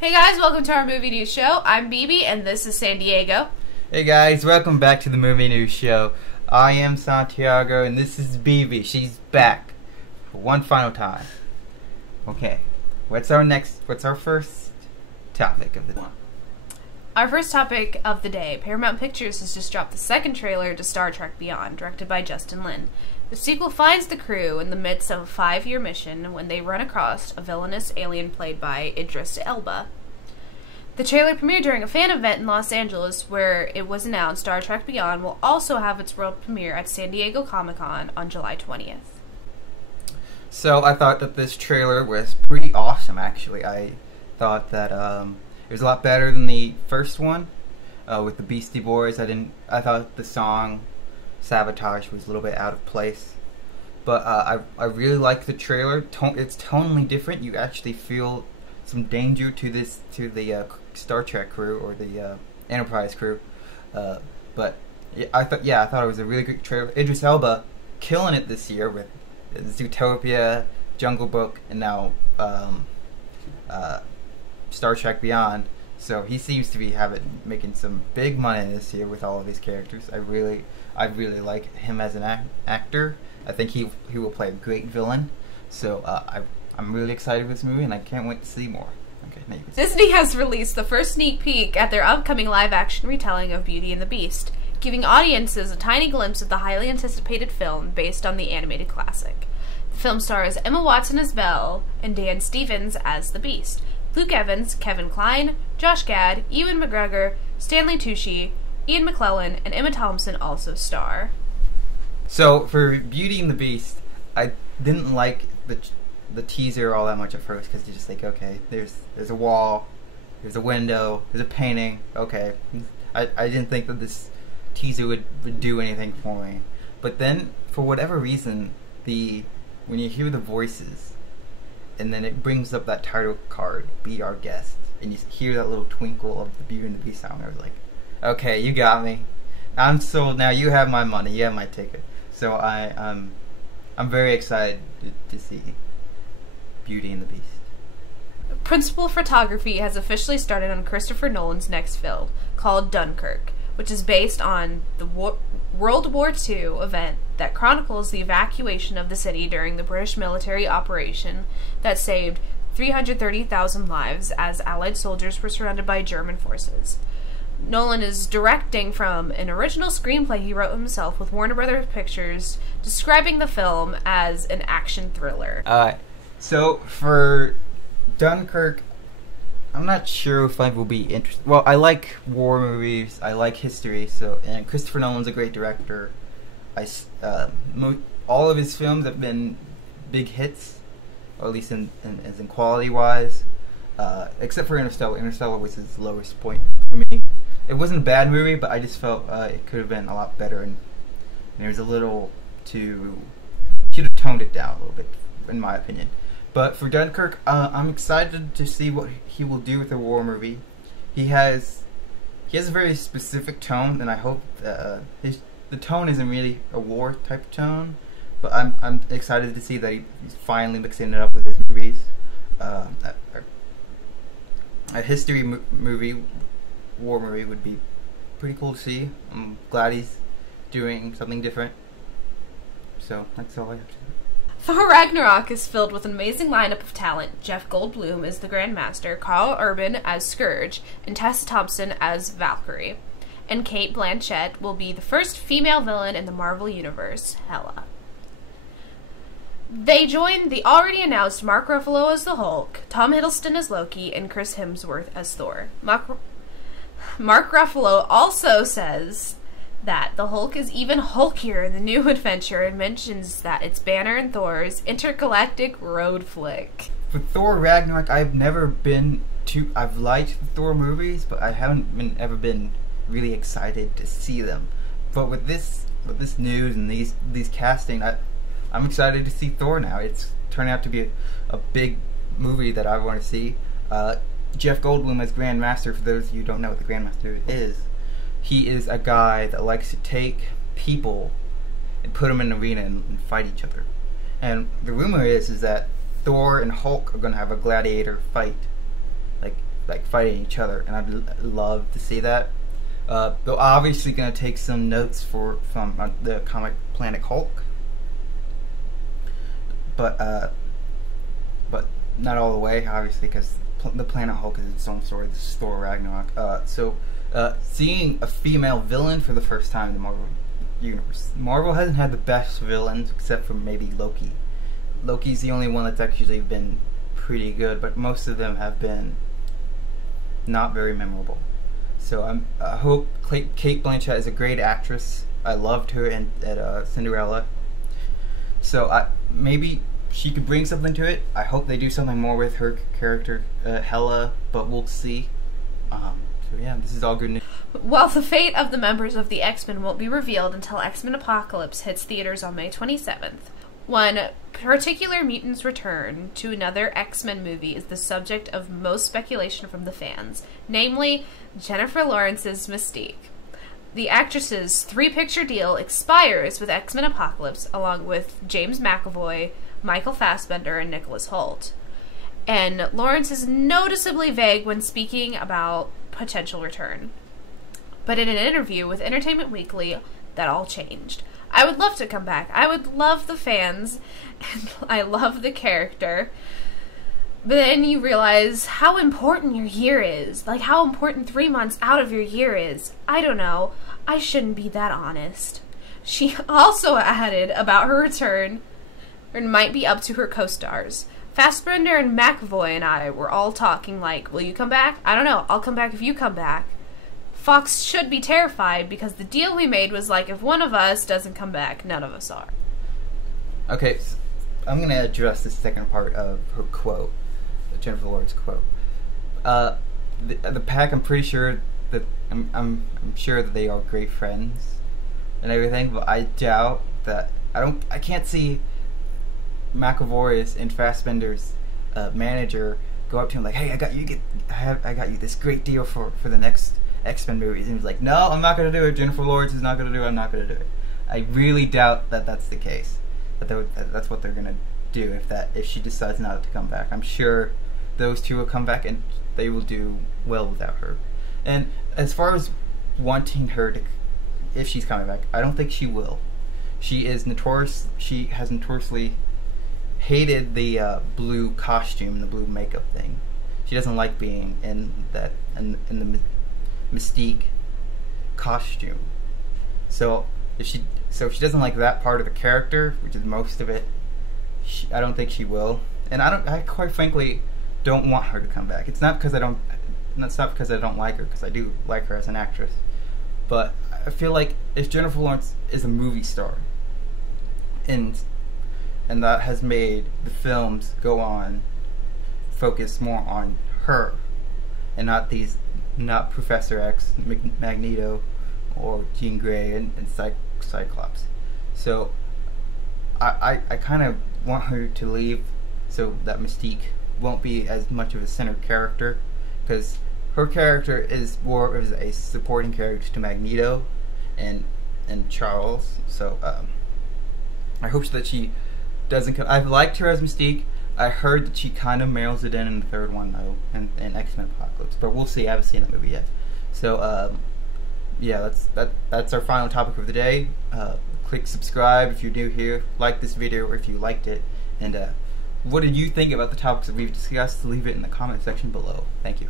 Hey guys, welcome to our movie news show. I'm BB and this is San Diego. Hey guys, welcome back to the movie news show. I am Santiago and this is BB. She's back for one final time. Okay, what's our first topic of the day? Our first topic of the day, Paramount Pictures has just dropped the second trailer to Star Trek Beyond, directed by Justin Lin. The sequel finds the crew in the midst of a 5-year mission when they run across a villainous alien played by Idris Elba. The trailer premiered during a fan event in Los Angeles where it was announced Star Trek Beyond will also have its world premiere at San Diego Comic-Con on July 20th. So I thought that this trailer was pretty awesome actually. I thought that it was a lot better than the first one with the Beastie Boys. I thought the song Sabotage was a little bit out of place, but I really like the trailer. It's tonally different. You actually feel some danger to the Star Trek crew or the Enterprise crew, but I thought it was a really good trailer. Idris Elba killing it this year with Zootopia, Jungle Book, and now Star Trek Beyond. So he seems to be making some big money this year with all of his characters. I really like him as an actor. I think he will play a great villain. So I'm really excited for this movie, and I can't wait to see more. Okay, now you can see. Disney has released the first sneak peek at their upcoming live-action retelling of Beauty and the Beast, giving audiences a tiny glimpse of the highly anticipated film based on the animated classic. The film stars Emma Watson as Belle and Dan Stevens as the Beast. Luke Evans, Kevin Kline, Josh Gad, Ewan McGregor, Stanley Tucci, Ian McKellen, and Emma Thompson also star. So for Beauty and the Beast, I didn't like the teaser all that much at first because you're just like, okay, there's a wall, there's a window, there's a painting. Okay, I didn't think that this teaser would do anything for me. But then for whatever reason, when you hear the voices, and then it brings up that title card, "Be Our Guest," and you hear that little twinkle of the Beauty and the Beast song. I was like, okay, you got me. I'm sold now. You have my money. You have my ticket. So I'm very excited to see Beauty and the Beast. Principal photography has officially started on Christopher Nolan's next film, called Dunkirk, which is based on the World War II event that chronicles the evacuation of the city during the British military operation that saved 330,000 lives as Allied soldiers were surrounded by German forces. Nolan is directing from an original screenplay he wrote himself with Warner Brothers Pictures, describing the film as an action thriller. So for Dunkirk, I'm not sure if I will be interested. Well, I like war movies, I like history, and Christopher Nolan's a great director. All of his films have been big hits, or at least in quality wise, except for Interstellar. Interstellar was his lowest point for me. It wasn't a bad movie, but I just felt it could have been a lot better, and there's a little should have toned it down a little bit, in my opinion. But for Dunkirk, I'm excited to see what he will do with a war movie. He has a very specific tone, and I hope the tone isn't really a war type tone. But I'm excited to see that he's finally mixing it up with his movies. A history movie, war movie would be pretty cool to see. I'm glad he's doing something different. So that's all I have to say. Thor Ragnarok is filled with an amazing lineup of talent. Jeff Goldblum as the Grandmaster, Carl Urban as Scourge, and Tessa Thompson as Valkyrie. And Cate Blanchett will be the first female villain in the Marvel Universe, Hela. They join the already announced Mark Ruffalo as the Hulk, Tom Hiddleston as Loki, and Chris Hemsworth as Thor. Mark Ruffalo also says that the Hulk is even hulkier in the new adventure and mentions that it's Banner and Thor's intergalactic road flick. For Thor Ragnarok, I've liked the Thor movies, but I haven't ever been really excited to see them. But with this news and these casting, I'm excited to see Thor now. It's turned out to be a big movie that I want to see. Jeff Goldblum as Grandmaster, for those of you who don't know what the Grandmaster is, he is a guy that likes to take people and put them in an arena and fight each other. And the rumor is that Thor and Hulk are going to have a gladiator fight. Like, like fighting each other, and I'd love to see that. They're obviously going to take some notes from the comic Planet Hulk, but not all the way, obviously, because the Planet Hulk is its own story. This is Thor Ragnarok. So seeing a female villain for the first time in the Marvel universe. Marvel hasn't had the best villains except for maybe Loki. Loki's the only one that's actually been pretty good, but most of them have been not very memorable. So I hope Cate Blanchett is a great actress. I loved her at Cinderella. So maybe she could bring something to it. I hope they do something more with her character, Hela, but we'll see. So yeah, this is all good news. While the fate of the members of the X-Men won't be revealed until XMen Apocalypse hits theaters on May 27th, one particular mutant's return to another X-Men movie is the subject of most speculation from the fans, namely Jennifer Lawrence's Mystique. The actress's 3-picture deal expires with X-Men Apocalypse, along with James McAvoy, Michael Fassbender, and Nicholas Hoult. And Lawrence is noticeably vague when speaking about potential return. But in an interview with Entertainment Weekly, that all changed. I would love to come back. I would love the fans, and I love the character. But then you realize how important your year is. Like, how important 3 months out of your year is. I don't know. I shouldn't be that honest. She also added about her return, or might be up to her co-stars. Fassbender and McAvoy and I were all talking like, will you come back? I don't know. I'll come back if you come back. Fox should be terrified because the deal we made was like, if one of us doesn't come back, none of us are. Okay, so I'm going to address the second part of her quote, Jennifer Lawrence quote. The pack, I'm pretty sure that I'm sure that they are great friends and everything, but I doubt that. I can't see McAvoy's and Fassbender's manager go up to him like, hey, I got you this great deal for the next X-Men movies, and he's like, no, I'm not going to do it. Jennifer Lawrence is not going to do it. I'm not going to do it. I really doubt that that's the case. That's what they're going to do if she decides not to come back. I'm sure those two will come back and they will do well without her. And as far as wanting her to, if she's coming back, I don't think she will. She has notoriously hated the blue costume, the blue makeup thing. She doesn't like being in the Mystique costume. So if she doesn't like that part of the character, which is most of it, I don't think she will. And I quite frankly don't want her to come back. It's not because I don't like her, because I do like her as an actress. But I feel like if Jennifer Lawrence is a movie star, and that has made the films go on, focus more on her, and not Professor X, Magneto, or Jean Grey, and Cyclops. So I kind of want her to leave so that Mystique won't be as much of a centered character, because her character is more of a supporting character to Magneto and Charles. So I hope that she doesn't come. I've liked her as Mystique. I heard that she kind of mails it in the third one though, in X-Men Apocalypse. But we'll see. I haven't seen that movie yet. So yeah, that's our final topic of the day. Click subscribe if you're new here. Like this video if you liked it. And what did you think about the topics that we've discussed? Leave it in the comment section below. Thank you.